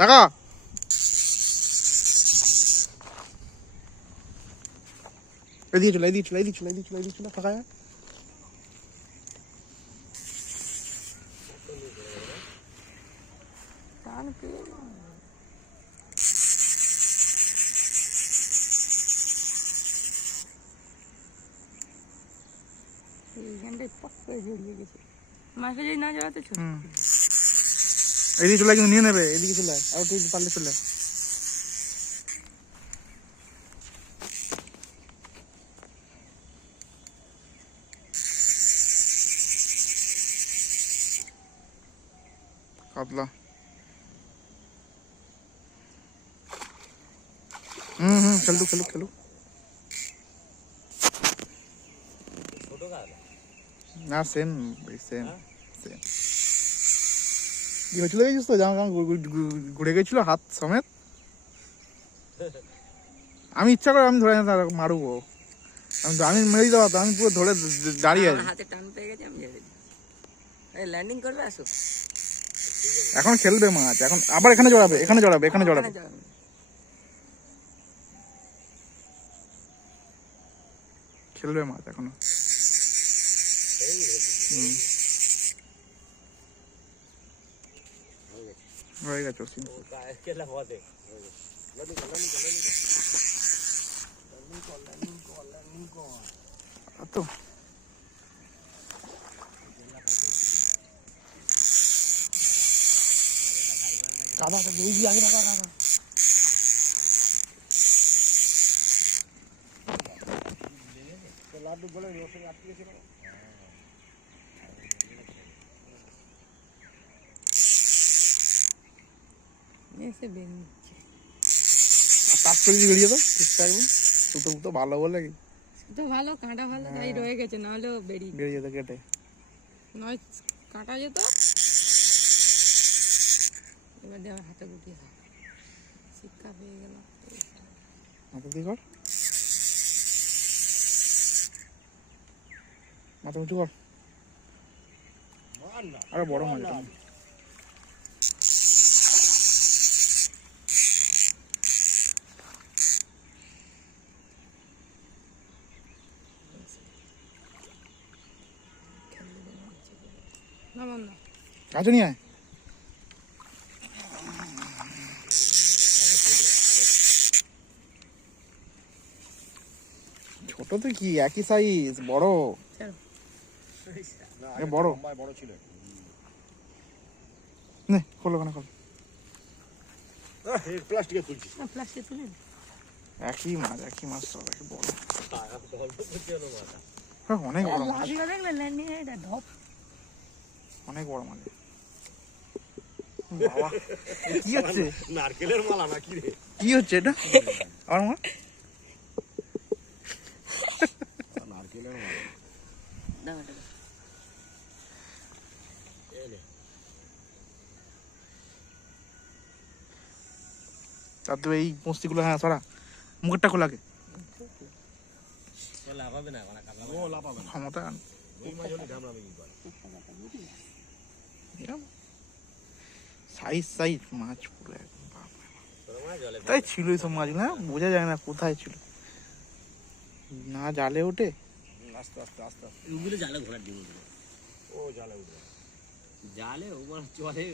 টাকা এদিকে চলে এদিকে চলে এদিকে চলে এদিকে চলে এদিকে চলে ফাঁকা এইখানটায় পক করে জড়িয়ে গেছে মাকে যদি না জড়াতে ছিল এদিকে চলে কিন্তু নিয়ে নেবে এদিকে চলে আর তুই পারলে চলে কাতলা খেলু খেলু খেলু না সেম সেম সেম কি হয়েছিল গেছিস তো জামা ঘুরে গেছিল হাত সমেত আমি ইচ্ছা করে আমি ধরে মারবো আমি মেরে দিতে পারতাম আমি পুরো ধরে দাঁড়িয়ে আছি হাতে টান পেয়ে গেছে আমি ছেড়ে দিই ল্যান্ডিং করবে আসো এখন খেলবে মাছ এখন আবার এখানে জড়াবে এখানে জড়াবে এখানে জড়াবে খেলবে মাছ এখনো হয়ে গেছে তো কাদা দুই দিয়ে আগে কাদা কাদা লাড্ডু বলে রসে আটকে গেছিল এসে বেরিয়েছে কাজ করে বেরিয়ে তো চেষ্টা করবো সুতো ফুতো ভালো বলে কি তো ভালো কাঁটা ভালো তাই রয়ে গেছে নাহলেও বেরিয়ে যেত কেটে নয় কাটা যেত এবার দেওয়ার হাতে গুটিয়ে থাক শিক্ষা পেয়ে গেল মাথা দিয়ে কর মাথা উঁচু কর আরে বড় মাছ কাছে নিয়ে আয় ছোট তো কি একই সাইজ বড় বড় বড় ছিল নে খোলো কেন খোল প্লাস্টিকে খুলছি প্লাস্টিক তুলে একই মাছ সব একই বড় হ্যাঁ অনেক বড় মাছ অনেক বড় মাছ বাবা কি হচ্ছে নারকেলের মালা নাকি রে কি হচ্ছে এটা আমার মা নারকেলের মালা দাও তার তো এই মস্তিগুলো হ্যাঁ সরা মুখেরটা খোলাকে লাফাবে না ও লাফাবে না ক্ষমতা ওই মাছ হলে ঢামড়াবে কি করে সাইজ মাছ পুরো একদম তাই ছিল এইসব মাছ না বোঝা যায় না কোথায় ছিল না জালে ওঠে আস্তে আস্তে আস্তে আস্তে ওগুলো জালে ঘোরার ডিম ও জালে উঠবে জালে ও জলে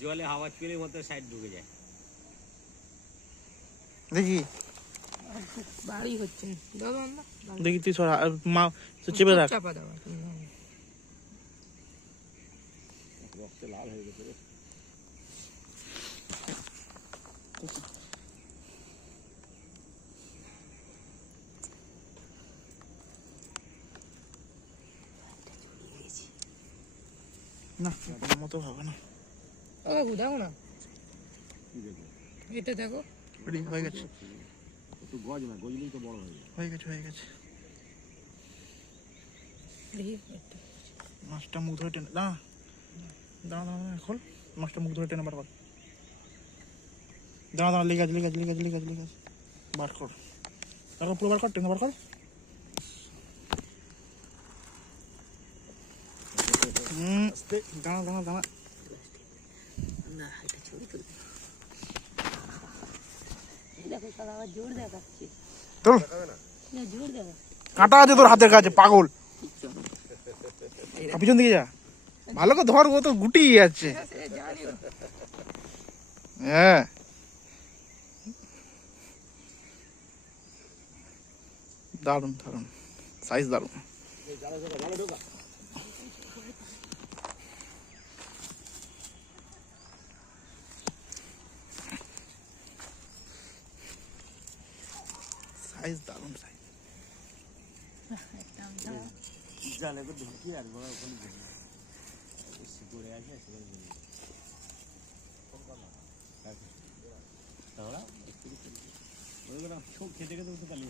জলে হাওয়া পেলে মতো সাইড ঢুকে যায় দেখি বাড়ি হচ্ছে দেখি তুই সরা মা চেপে রাখ চাপা দাও রক্তে লাল হয়ে গেছে রে না মতো হবে না ও বাবু দেখো না এটা দেখো রেডি হয়ে গেছে একটু গজ না গজলেই তো বড় হয়ে যায় হয়ে গেছে মাছটা মুখ ধরে টেনে দাঁড়া দাঁড়া খোল মাছটা মুখ ধরে টেনে বার কর দাঁড়া লেগে আছে বার কর তারপর পুরো বার কর টেনে বার কর দাঁড়া না এটা ছবি তুলবে তাহলে আবার জোর দেখাচ্ছে তোর না জোর দেখা কাঁটা আছে তোর হাতের কাছে পাগল পিছন দিকে যা ভালো করে ধর ও তো গুটি যাচ্ছে জানি হ্যাঁ দারুন দারুন সাইজ দারুন সাইজ দারুন সাইজ জালে করে ঢুকি আর বড় ওখানে শিকড়ে আসে শিকড়ে তাহলে ওইগুলো সব খেতে খেতে উঠতে পারলি